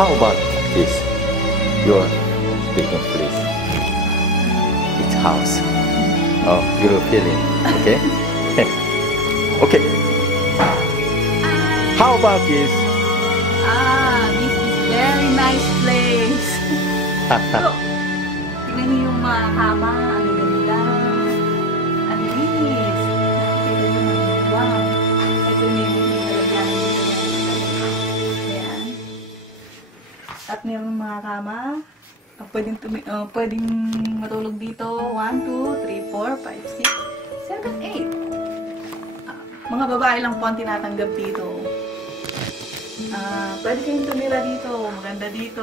How about this? Your speaking place. It's house. Oh, you're feeling. Okay? Okay. How about this? This is very nice place. Look, tingnan niyo yung mga kama. Ang ganda. Ang linis. Nakikita niyo yung wow. Ito na yung talagyan dito. Ayan. At mayroong mga kama. Pwedeng matulog dito. 1, 2, 3, 4, 5, 6, 7, 8. Mga babae lang po ang tinatanggap dito. Pwede kayong tumira dito. Maganda dito.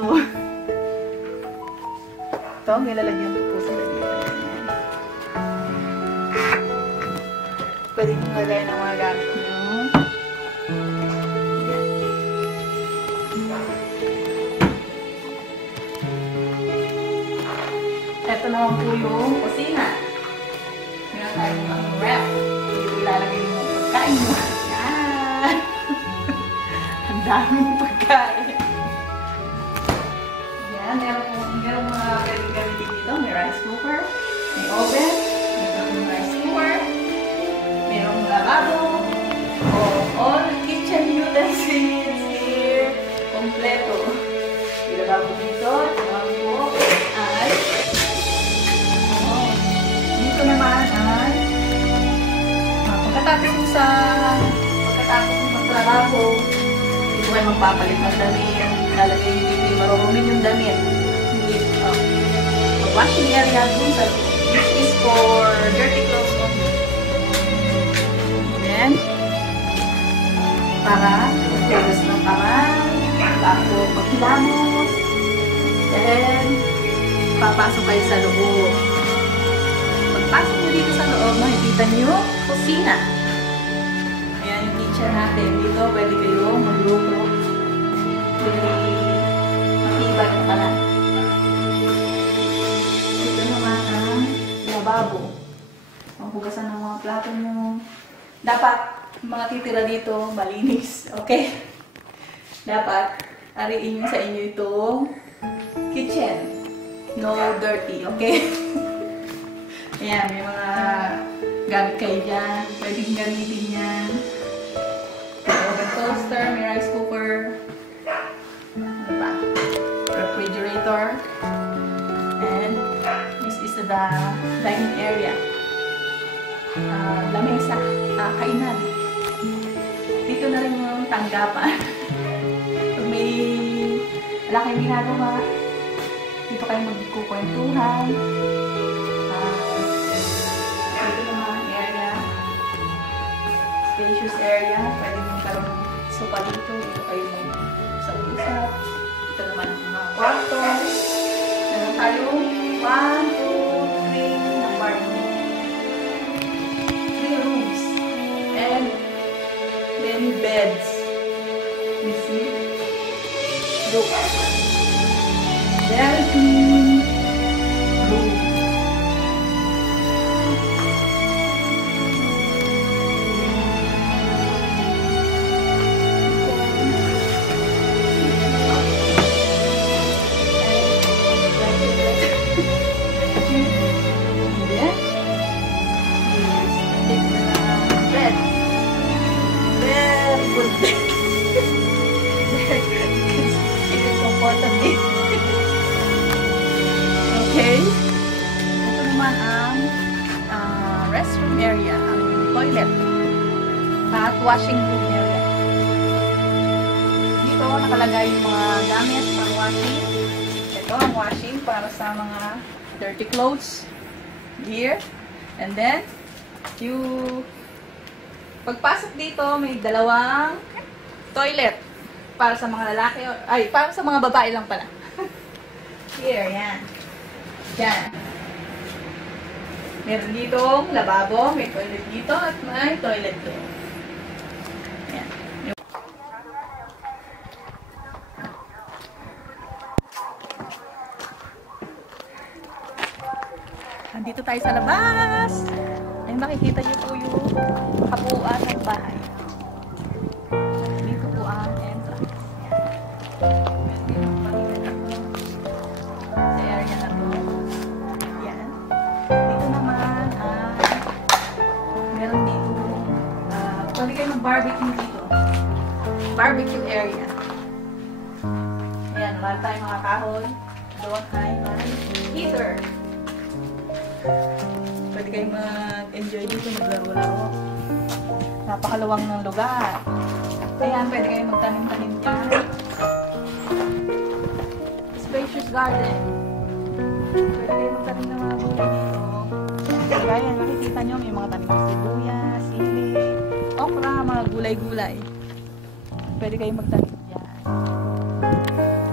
Ito, nilalagyan ko po sila dito. Pwede nyo lagay ng mga gamit nyo. Ito naman po yung kusina. Meron tayong mga rep. Dito ilalagay yung pagkain mo. Yan! Ang daming pagkain. Yan, meron mga pwedeng gamitin dito. May rice cooker, may oven, may rice cooker, mayroong lavabo, all kitchen utensils here. Kompleto. May lavabo dito, lavabo ay dito naman ay pagkatapos ng magtrabaho, dito kayo magpapalit ng damit. Lalagay nyo dito yung marurumin yung damit. Washing area dun sa loob. This is for dirty clothes only. Then, para maghugas ng kamay, bago maghilamos. Then, papasok kayo sa loob. Pagpasok nyo dito sa loob, makikita nyo kusina. Ayan yung kitchen natin. Dito, pwede kayo magluto. Matibay yung kalan. Ito naman ang lavabo. Maghugasan ng mga plato nyo. Dapat, mga titira dito, malinis. Okay? Dapat, ariin nyo sa inyo itong kitchen. No dirty. Okay? Ayan, may mga gamit kayo dyan. Pwedeng gamitin yan. Oven toaster, may rice cooker. Ano pa? Refrigerator. And this is the dining area. Lamesa. Kainan. Dito na rin yung tanggapan. Pag may wala kayong ginagawa, dito kayo magkukwentuhan. Spacious area, pwede mong karoon sopa dito, dito kayo sa usap. Ito naman ang mga kwarto. Meron tayong 1, 2, 3 na apartment. 3 rooms. And then beds. You see? Look. Very clean room. Okay. Ito naman ang restroom area, ang toilet at washing room area. Dito nakalagay yung mga gamit pang washing. Ito ang washing para sa mga dirty clothes here. And then, pagpasok dito, may dalawang toilet. Para sa mga lalaki, ay, para sa mga babae lang pala. Here, yan. Yan. Meron ditong lababo, may toilet dito, at may toilet doon. Yan. Nandito tayo sa labas. Ay, makikita niyo po yung kabuuan ng bahay. Dito po ang entrance. Sa area na to. Yan. Dito naman ay meron dito pwede kayo mag-barbecue dito. Barbecue area. Ayan, marami tayong mga kahoy. Doon ay may heater. Pwede kayong mag-enjoy dito, maglaro-laro. Napakaluwang ng lugar. Ayan, pwede kayong magtanim-tanim dyan. Spacious garden. Pwede kayong magtanim ng mga gulay dito. Kaya nakikita nyo, may mga tanim ng sibuyas, sili, okra, mga gulay-gulay. Pwede kayong magtanim dyan.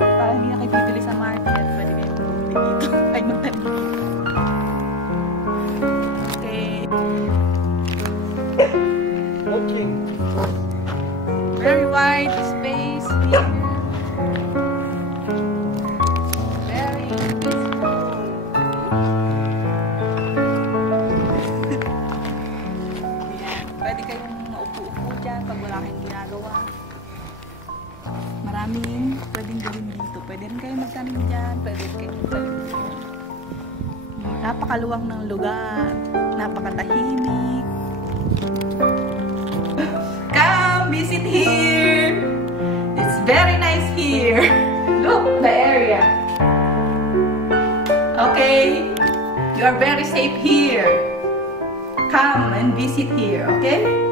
Para hindi na kayo bibili sa market, pwede kayong bumili dito. Ay, magtanim dito. Okay. Very wide space here. Very peaceful. Yan. Pwede kayong maupo-upo dyan pag wala kayong ginagawa. Maraming pwedeng gawin dito. Pwede rin kayong magtanim dyan. Pwede rin kayong magtanim dito. Napakaluwang ng lugar. Napakatahimik. Come visit here. It's very nice here. Look the area. Okay, you are very safe here. Come and visit here. Okay.